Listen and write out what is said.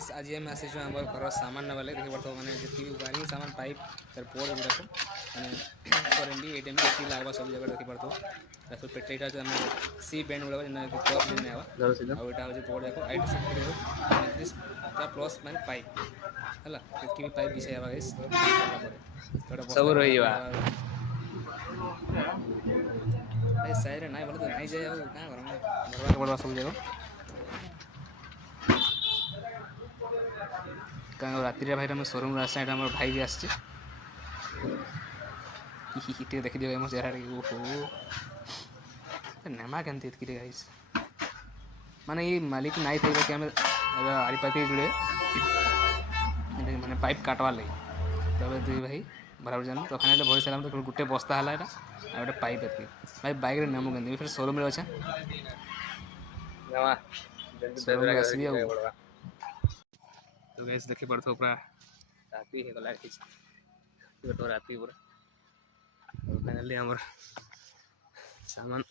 guys आज हम आसी जो हमर घर सामान ना वाले देखि पड़तो माने जति भी वायरिंग सामान पाइप तर पोर्ट गुडा को माने करेंडी एटीएम की लागबा सब जगह देखि पड़तो तापर पेटेटा जो हम सी बैंड गुडा जेना क्लब दिन आवा आ एटा हो जे पोर्ट जाको आईटी से देखि पड़तो 35 टा प्लस माने पाइप हला जति भी पाइप बिछाय आवा गाइस बिछाई सरला परे तोटा सब बस्ता रही भरा भाई साइड नाइ बोले तो नाइ जाय आ का करम भरवा के पड़वा सब जगह कहीं राति भाई आम शोरूम आसा आम भाई भी आसचे देखी दियो मोर चेहरा ओहो नेमा केमती गाइस माने ये मालिक नाई थे कि आम आड़ी पाती जुड़े माने पाइप काटवा लगे तब दुई भाई बराबर जान तो फाइनल भरी सारा तो गोटे बस्ता है आ गोटे पाइप एति भाई बाइक नेमु के फिर शोरूम रे अच्छा शोरूम आसबी आ तो गैस देखी पड़थो पूरा राति हे गला तो राति पूरा तो फाइनली हमर सामान